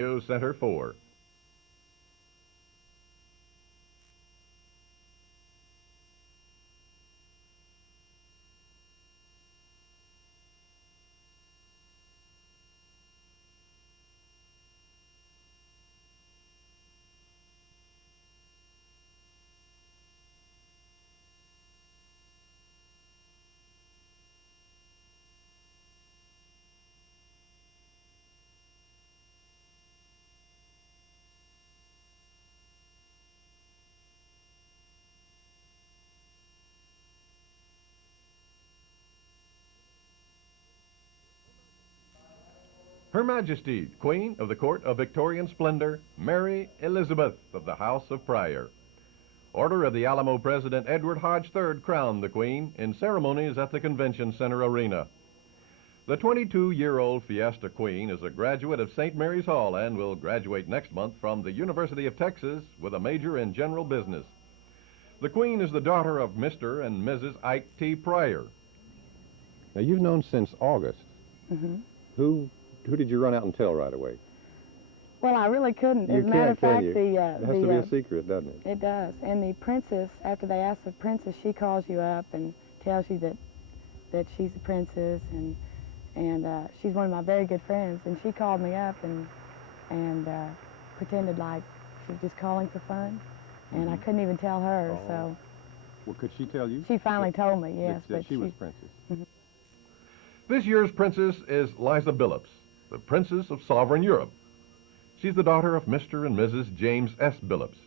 News Center 4. Her Majesty, Queen of the Court of Victorian Splendor, Mary Elizabeth of the House of Pryor. Order of the Alamo President Edward Hodge III crowned the Queen in ceremonies at the Convention Center Arena. The 22-year-old Fiesta Queen is a graduate of St. Mary's Hall and will graduate next month from the University of Texas with a major in general business. The Queen is the daughter of Mr. and Mrs. Ike T. Pryor. Now, you've known since August. Mm-hmm. Who did you run out and tell right away? Well, I really couldn't. You As a matter can't, of fact, can you? It has to be a secret, doesn't it? It does. And the princess, after they ask the princess, she calls you up and tells you that she's a princess, and she's one of my very good friends. And she called me up and pretended like she was just calling for fun, and I couldn't even tell her. Oh. So. Well, could she tell you? She finally told me, yes. That she was princess. Mm-hmm. This year's princess is Liza Billups, the Princess of Sovereign Europe. She's the daughter of Mr. and Mrs. James S. Billups.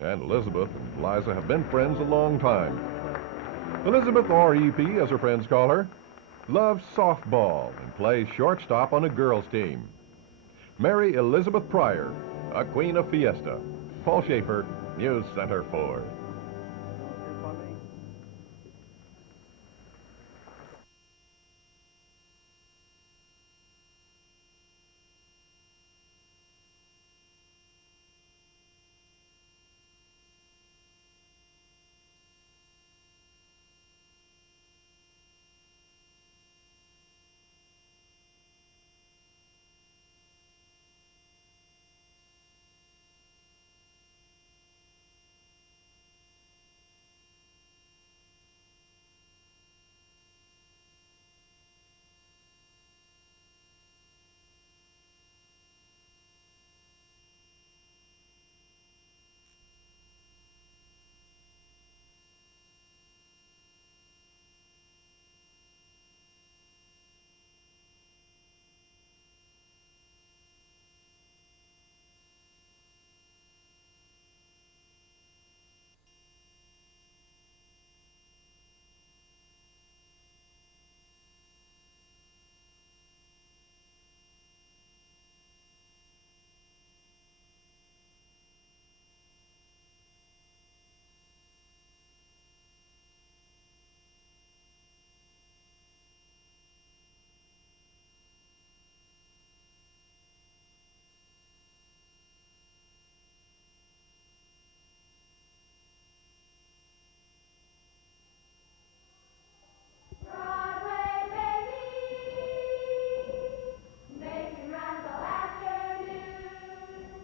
And Elizabeth and Liza have been friends a long time. Elizabeth, or EP as her friends call her, loves softball and plays shortstop on a girls' team. Mary Elizabeth Pryor, a queen of Fiesta. Paul Schaefer, News Center 4.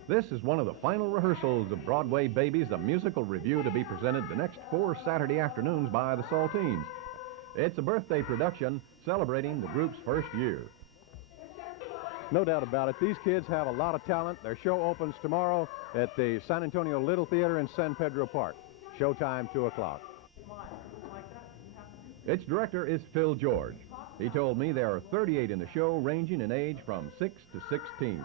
This is one of the final rehearsals of Broadway Babies, a musical review to be presented the next 4 Saturday afternoons by the Saltines. It's a birthday production celebrating the group's first year. No doubt about it. These kids have a lot of talent. Their show opens tomorrow at the San Antonio Little Theater in San Pedro Park. Showtime, 2 o'clock. Its director is Phil George. He told me there are 38 in the show, ranging in age from 6 to 16.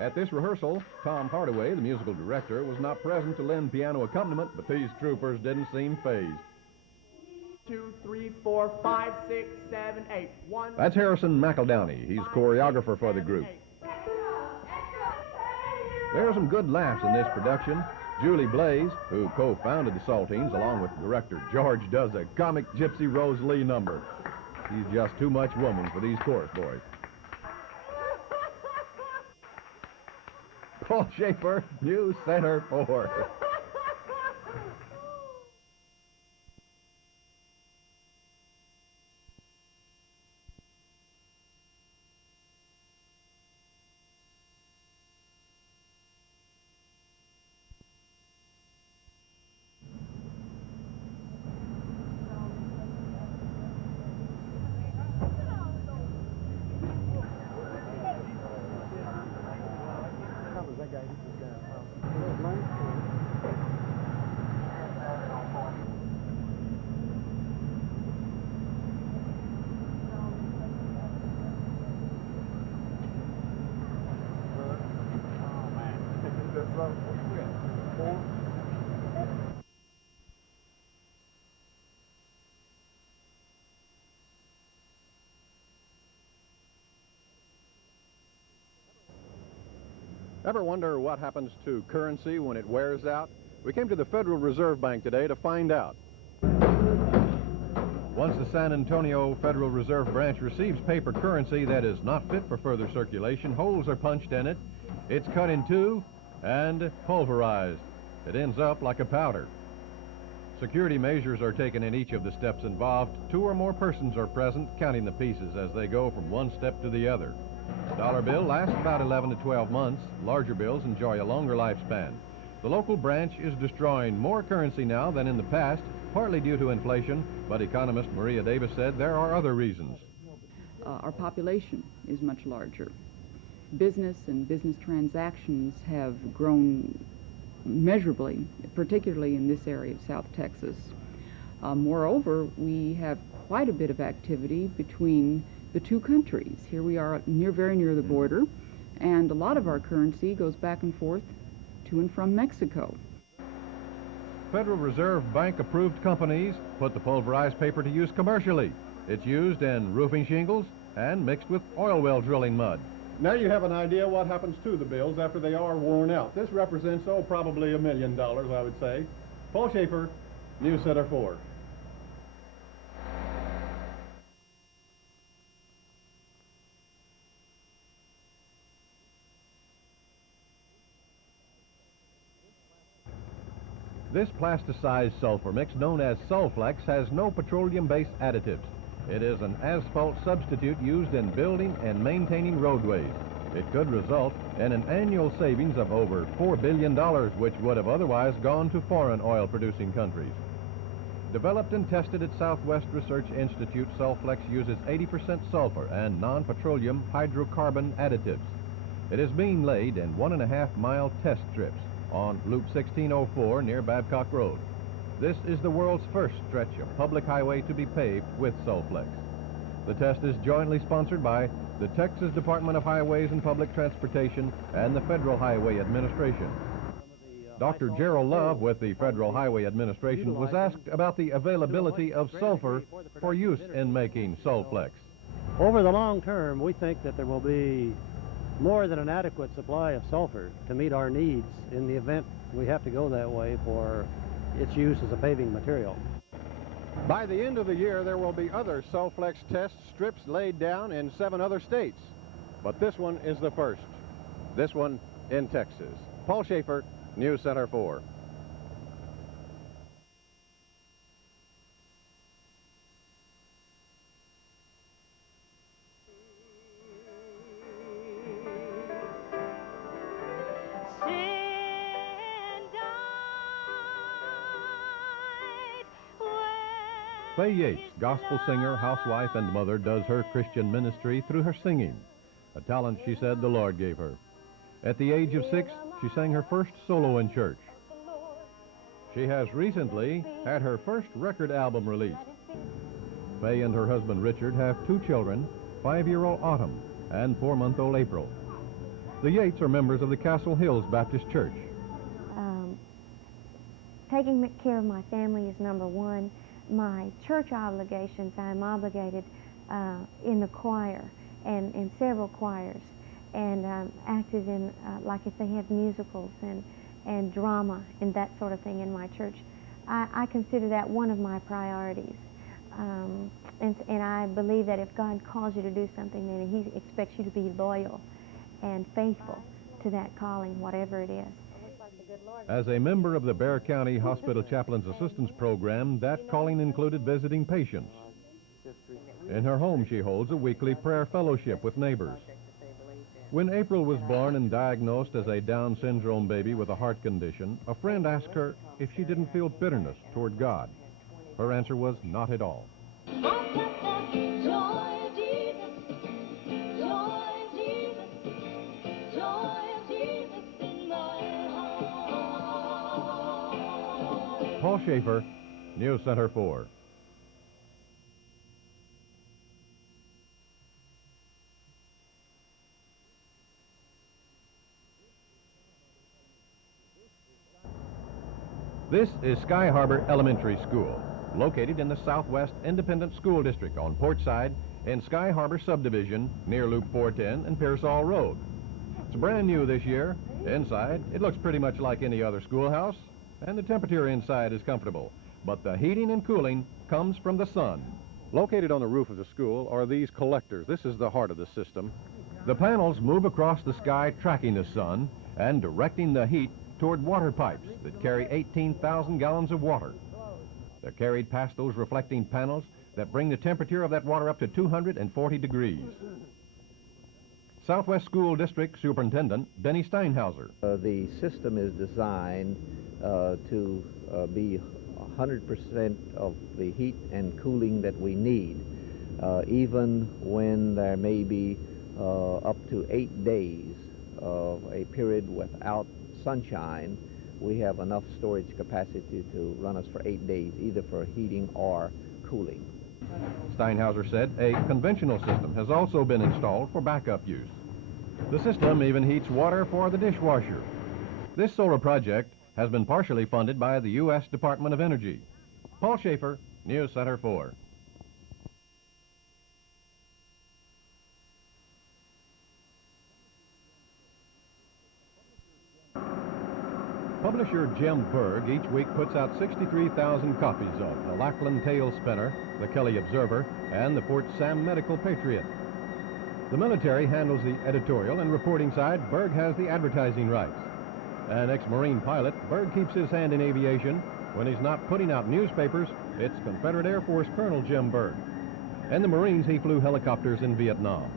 At this rehearsal, Tom Hardaway, the musical director, was not present to lend piano accompaniment, but these troopers didn't seem phased. 2, 3, 4, 5, 6, 7, 8. 1. That's Harrison McEldowney. He's choreographer for the group. There are some good laughs in this production. Julie Blaze, who co-founded the Saltines, along with director George, does a comic Gypsy Rose Lee number. She's just too much woman for these chorus boys. Paul Schaefer, News Center 4. Ever wonder what happens to currency when it wears out? We came to the Federal Reserve Bank today to find out. Once the San Antonio Federal Reserve Branch receives paper currency that is not fit for further circulation, holes are punched in it, it's cut in two, and pulverized. It ends up like a powder. Security measures are taken in each of the steps involved. 2 or more persons are present counting the pieces as they go from one step to the other. The dollar bill lasts about 11 to 12 months. Larger bills enjoy a longer lifespan. The local branch is destroying more currency now than in the past, partly due to inflation, but economist Maria Davis said there are other reasons. Our population is much larger. Business and business transactions have grown measurably, particularly in this area of South Texas. Moreover, we have quite a bit of activity between the two countries. Here we are very near the border, and a lot of our currency goes back and forth to and from Mexico. Federal Reserve Bank approved companies put the pulverized paper to use commercially. It's used in roofing shingles and mixed with oil well drilling mud. Now you have an idea what happens to the bills after they are worn out. This represents, probably $1 million, I would say. Paul Schaefer, News Center 4. This plasticized sulfur mix, known as Sulflex, has no petroleum-based additives. It is an asphalt substitute used in building and maintaining roadways. It could result in an annual savings of over $4 billion, which would have otherwise gone to foreign oil-producing countries. Developed and tested at Southwest Research Institute, Sulflex uses 80% sulfur and non-petroleum hydrocarbon additives. It is being laid in 1.5-mile test strips on Loop 1604 near Babcock Road. This is the world's first stretch of public highway to be paved with Sulflex. The test is jointly sponsored by the Texas Department of Highways and Public Transportation and the Federal Highway Administration. Dr. Gerald Love with the Federal Highway Administration was asked about the availability of sulfur for use in making Sulflex. Over the long term, we think that there will be more than an adequate supply of sulfur to meet our needs in the event we have to go that way for its use as a paving material. By the end of the year, there will be other Sulflex test strips laid down in 7 other states. But this one is the first. This one in Texas. Paul Schaefer, News Center 4. Faye Yates, gospel singer, housewife, and mother, does her Christian ministry through her singing, a talent she said the Lord gave her. At the age of 6, she sang her first solo in church. She has recently had her first record album released. Faye and her husband Richard have 2 children, 5-year-old Autumn and 4-month-old April. The Yates are members of the Castle Hills Baptist Church. Taking care of my family is number one. My church obligations, I'm obligated in the choir and in several choirs, and active in, like if they have musicals and drama and that sort of thing in my church. I consider that one of my priorities. And I believe that if God calls you to do something, then He expects you to be loyal and faithful to that calling, whatever it is. As a member of the Bexar County Hospital Chaplains Assistance Program, that calling included visiting patients. In her home, she holds a weekly prayer fellowship with neighbors. When April was born and diagnosed as a Down syndrome baby with a heart condition, a friend asked her if she didn't feel bitterness toward God. Her answer was not at all. Paul Schaefer, News Center 4. This is Sky Harbor Elementary School, located in the Southwest Independent School District on Portside in Sky Harbor Subdivision near Loop 410 and Pearsall Road. It's brand new this year. Inside, it looks pretty much like any other schoolhouse, and the temperature inside is comfortable. But the heating and cooling comes from the sun. Located on the roof of the school are these collectors. This is the heart of the system. The panels move across the sky, tracking the sun and directing the heat toward water pipes that carry 18,000 gallons of water. They're carried past those reflecting panels that bring the temperature of that water up to 240 degrees. Southwest School District Superintendent Benny Steinhauser. The system is designed to be 100% of the heat and cooling that we need, even when there may be up to 8 days of a period without sunshine. We have enough storage capacity to run us for 8 days, either for heating or cooling. Steinhauser said a conventional system has also been installed for backup use. The system even heats water for the dishwasher. This solar project has been partially funded by the U.S. Department of Energy. Paul Schaefer, News Center 4. Publisher Jim Berg each week puts out 63,000 copies of the Lackland Tale Spinner, the Kelly Observer, and the Fort Sam Medical Patriot. The military handles the editorial and reporting side. Berg has the advertising rights. An ex-Marine pilot, Berg keeps his hand in aviation. When he's not putting out newspapers, it's Confederate Air Force Colonel Jim Berg. In the Marines, he flew helicopters in Vietnam.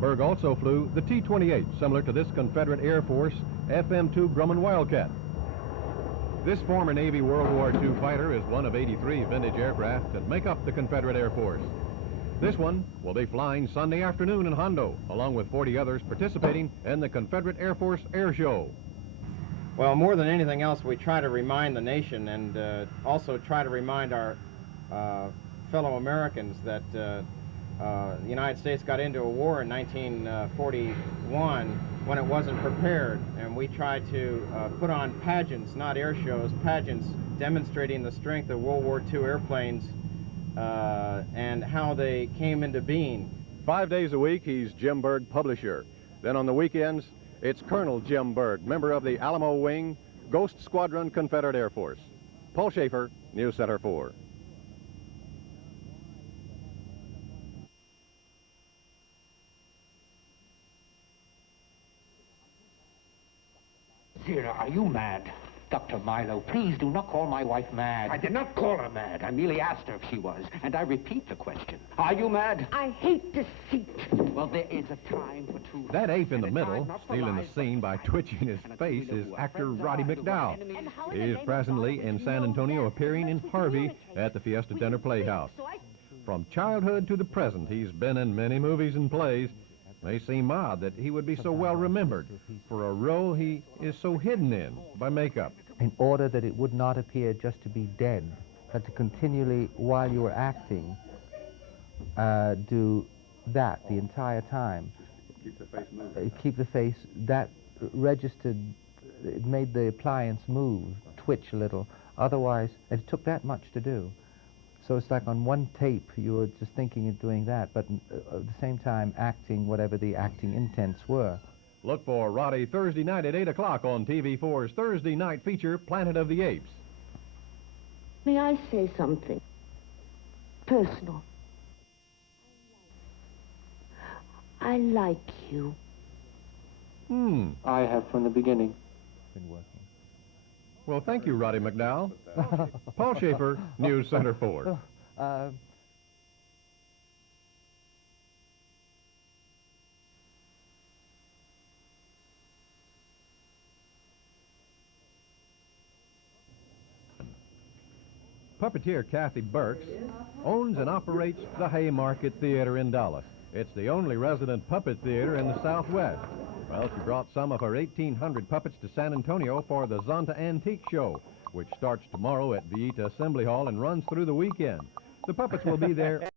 Berg also flew the T-28, similar to this Confederate Air Force FM-2 Grumman Wildcat. This former Navy World War II fighter is one of 83 vintage aircraft that make up the Confederate Air Force. This one will be flying Sunday afternoon in Hondo, along with 40 others participating in the Confederate Air Force Air Show. Well, more than anything else, we try to remind the nation and also try to remind our fellow Americans that the United States got into a war in 1941 when it wasn't prepared, and we try to put on pageants, not air shows, pageants demonstrating the strength of World War II airplanes and how they came into being. 5 days a week, he's Jim Berg, publisher. Then on the weekends, it's Colonel Jim Berg, member of the Alamo Wing, Ghost Squadron, Confederate Air Force. Paul Schaefer, News Center 4. Zira, are you mad? Dr. Milo, please do not call my wife mad. I did not call her mad. I merely asked her if she was, and I repeat the question. Are you mad? I hate deceit. Well, there is a time for truth. That ape in the middle, stealing the scene by twitching his face, is actor Roddy McDowell. He is presently in San Antonio, appearing in Harvey at the Fiesta Dinner Playhouse. From childhood to the present, he's been in many movies and plays. May seem odd that he would be so well remembered for a role he is so hidden in by makeup. In order that it would not appear just to be dead, but to continually, while you were acting, do that the entire time. Keep the face moving. Keep the face, that registered, it made the appliance move, twitch a little. Otherwise, it took that much to do. So it's like on one tape you were just thinking of doing that, but at the same time acting whatever the acting intents were. Look for Roddy Thursday night at 8 o'clock on TV4's Thursday night feature, Planet of the Apes. May I say something personal? I like you. I have from the beginning. Been working. Well, thank you, Roddy McDowell. Paul Schaefer, News Center 4. Puppeteer Kathy Burks owns and operates the Haymarket Theater in Dallas. It's the only resident puppet theater in the Southwest. Well, she brought some of her 1,800 puppets to San Antonio for the Zonta Antique Show, which starts tomorrow at Villita Assembly Hall and runs through the weekend. The puppets will be there